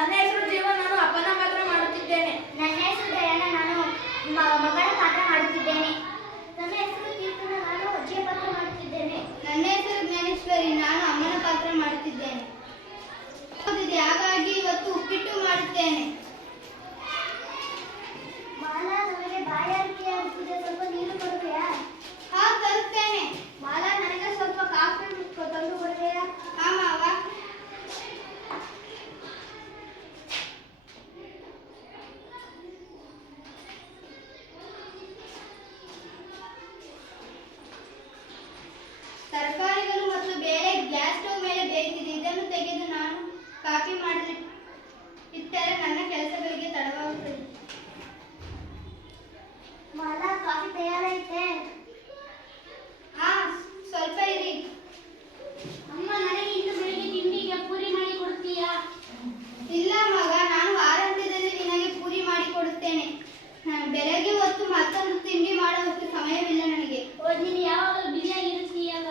ನನ್ನ ಹೆಸರು ಜೀವ, ನಾನು ಅಪ್ಪನ ಪಾತ್ರ ಮಾಡುತ್ತಿದ್ದೇನೆ. ನನ್ನ ಹೆಸರು ದಯಾನ, ನಾನು ಮಗಳ ಪಾತ್ರ ಮಾಡುತ್ತಿದ್ದೇನೆ. ನನ್ನ ಹೆಸರು ಕೀರ್ತನ, ನಾನು ಅಜ್ಜಿಯ ಪಾತ್ರ ಮಾಡುತ್ತಿದ್ದೇನೆ. ನನ್ನ ಹೆಸರು ಜ್ಞಾನೇಶ್ವರಿ, ನಾನು ಅಮ್ಮನ ಪಾತ್ರ ಮಾಡುತ್ತಿದ್ದೇನೆ. ಹಾಗಾಗಿ ಇವತ್ತು ಉಪ್ಪಿಟ್ಟು ಮಾಡುತ್ತೇನೆ. ಮಾಲಾ, ನಮಗೆ ಬಾಯಾರಿಕೆ ಆಗುತ್ತಿದೆ, ಸ್ವಲ್ಪ ನೀರು ಕೊಡುವೆಯಾ? ಹಾ, ತರುತ್ತೇನೆ. ಮಾಲಾ, ನನಗೆ ಸ್ವಲ್ಪ ಕಾಫಿ ತಂದು ಕೊಡುವೆಯಾ? ಹಾ ಮಾವ. ತರಕಾರಿಗಳು ಮತ್ತು ಬೇಳೆ ಗ್ಯಾಸ್ ಸ್ಟವ್ ಮೇಲೆ ಬೇಯ್ತಿದೆ. ಇದನ್ನು ತೆಗೆದು ನಾನು ಕಾಫಿ ಮಾಡಲು ಇಟ್ಟರೆ ನನ್ನ ಕೆಲಸಗಳಿಗೆ ತಡವಾಗುತ್ತದೆ. ಮಾಲಾ, ಕಾಫಿ ತಯಾರೈತೆ? ಹಾ, ಸ್ವಲ್ಪ ಇರಿ. ಅಮ್ಮ, ನನಗೆ ಇಂದು ಬೆಳಿಗ್ಗೆ ತಿಂಡಿಗೆ ಪೂರಿ ಮಾಡಿ ಕೊಡ್ತೀಯಾ? ಇಲ್ಲ ಮಗ, ನಾನು ವಾರಾಂತ್ಯದಲ್ಲಿ ನಿನಗೆ ಪೂರಿ ಮಾಡಿಕೊಡುತ್ತೇನೆ. ಬೆಳಗ್ಗೆ ಹೊತ್ತು ಮತ್ತೊಂದು ತಿಂಡಿ ಮಾಡುವಷ್ಟು ಸಮಯವಿಲ್ಲ ನನಗೆ. ನೀನು ಯಾವಾಗಲೂ ಬಿಸಿಯಾಗಿರುತ್ತೀಯಲ್ಲ.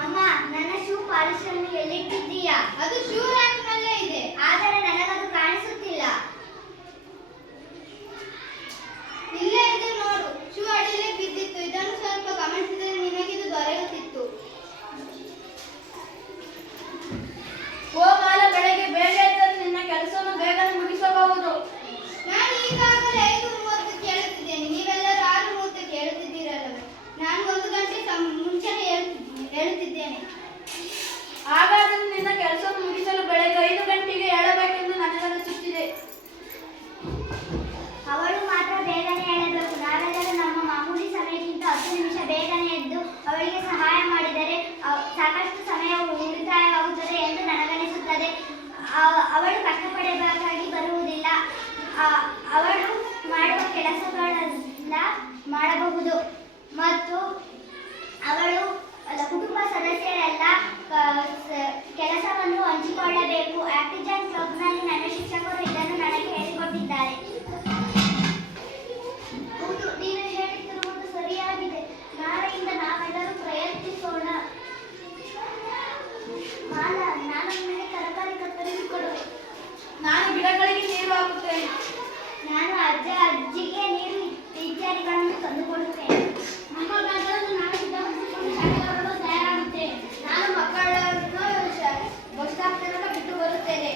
ಅಮ್ಮ, ನನ್ನ ಶೂ ಪಾಲಿಶ್ ಅನ್ನು ಎಲ್ಲಿಟ್ಟಿದ್ದೀಯಾ? ಅದು ಶೂ ರ್ಯಾಕ್ ನಲ್ಲೇ ಇದೆ. ಆದರೆ ನನಗದು ಕಾಣಿಸುತ್ತಿಲ್ಲ. ಇಲ್ಲೇ ಇದೆ ನೋಡು, ಶೂ ಅಡಿಲೇ ಬಿದ್ದಿತ್ತು. ಇದನ್ನು ಸ್ವಲ್ಪ ಗಮನಿಸಿದರೆ ನಿನಗಿದು ದೊರೆಯುತ್ತಿತ್ತು. ಓ ಮಾಲ, ಬೆಳಗ್ಗೆ ಬೇಗ ಎದ್ದರೆ ನಿನ್ನ ಕೆಲಸವನ್ನು ಬೇಗನೆ ಮುಗಿಸಬಹುದು. ನಾನು ಈಗಾಗಲೇ 5:30 ಕೇಳುತ್ತಿದ್ದೇನೆ. ನೀವೆಲ್ಲರೂ 6:30 ಕೇಳುತ್ತಿದ್ದೀರಲ್ಲವೇ? ನಾನು 1 ಗಂಟೆ ಮುಂಚೆನೇ ಹೇಳುತ್ತಿದ್ದೇನೆ. ಹಾಗಾದರೆ ನಿನ್ನ ಕೆಲಸವನ್ನು ಮುಗಿಸಲು ಬೆಳಗ್ಗೆ 5 ಗಂಟೆಗೆ ಏಳಬೇಕೆಂದು ನನಗನ್ನಿಸುತ್ತಿದೆ. ಅವಳು ಮಾತ್ರ ಬೇಗನೆ ಹೇಳಬೇಕು. ನಾವೆಲ್ಲರೂ ನಮ್ಮ ಮಾಮೂಲಿ ಸಮಯಕ್ಕಿಂತ 10 ನಿಮಿಷ ಬೇಗನೆ ಎದ್ದು ಅವಳಿಗೆ ಸಹಾಯ ಮಾಡಿದರೆ ಸಾಕಷ್ಟು ಸಮಯ ಉಳಿತಾಯವಾಗುತ್ತದೆ ಎಂದು ನನಗನಿಸುತ್ತದೆ. ಅವಳು ಕಷ್ಟಪಡಬೇಕಾಗಿ ಬರುವುದಿಲ್ಲ. ಅವಳು ಮಾಡುವ ಕೆಲಸಗಳೆಲ್ಲ ಮಾಡಬಹುದು ಮತ್ತು ಅವಳು ಕುಟುಂಬ ಸದಸ್ಯರೆಲ್ಲ ಕೆಲಸವನ್ನು ಹಂಚಿಕೊಳ್ಳಬೇಕು. ಆಕ್ಟಿಜನ್ ಕ್ಲಬ್ನಲ್ಲಿ ನನ್ನ ಶಿಕ್ಷಕರು ಇದನ್ನು ನನಗೆ ಹೇಳಿಕೊಟ್ಟಿದ್ದಾರೆ. ಹೌದು, ನೀನು ಹೇಳುತ್ತಿರುವುದು ಸರಿಯಾಗಿದೆ. ನಾಳೆಯಿಂದ ನಾವೆಲ್ಲರೂ ಪ್ರಯತ್ನಿಸೋಣ. ಮಾಲಾ, ನಾನು ನಿನಗೆ ತರಕಾರಿ ಕತ್ತರಿಸಿ ಕೊಡು. ನಾನು ಗಿಡಗಳಿಗೆ ನೀರು ಹಾಕುತ್ತೇನೆ. ನಾನು ಅಜ್ಜಿಗೆ ನೀರು ಇತ್ಯಾದಿಗಳನ್ನು ತಂದುಕೊಡುತ್ತೇನೆ. ನಮ್ಮ ಬ್ಯಾಗ್ಗಳನ್ನು ನಾನು ಸಿದ್ಧಪಡಿಸಿಕೊಂಡು ಶಾಲೆಗೆ ಹೊರಡಲು ತಯಾರಾಗುತ್ತೇನೆ. ನಾನು ಮಕ್ಕಳನ್ನು ಬಸ್ ಸ್ಟಾಪ್ ತನಕ ಬಿಟ್ಟು ಬರುತ್ತೇನೆ.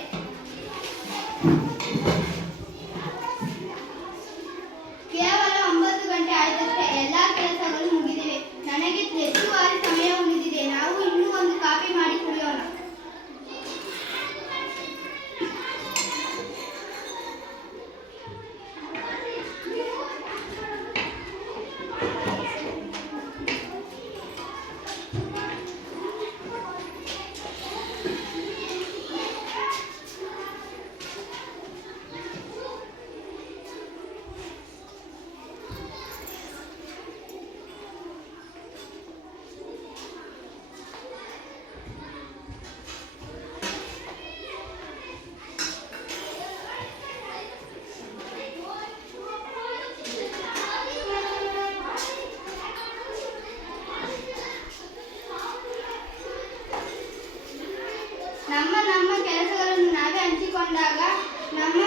ಕೇವಲ 9 ಗಂಟೆ ಆಯ್ತಷ್ಟೇ. ಎಲ್ಲಾ ಕೆಲಸಗಳು ಮುಗಿದಿವೆ. ನನಗೆ ಹೆಚ್ಚುವರಿ ಸಮಯ ಉಳಿದಿದೆ. ನಾವು ಇನ್ನೂ ಒಂದು ಕಾಫಿ ಮಾಡಿ ಕುಡಿಯೋಣ. ನಮ್ಮ ಕೆಲಸಗಳನ್ನು ನಾವೇ ಹಂಚಿಕೊಂಡಾಗ ನಮ್ಮ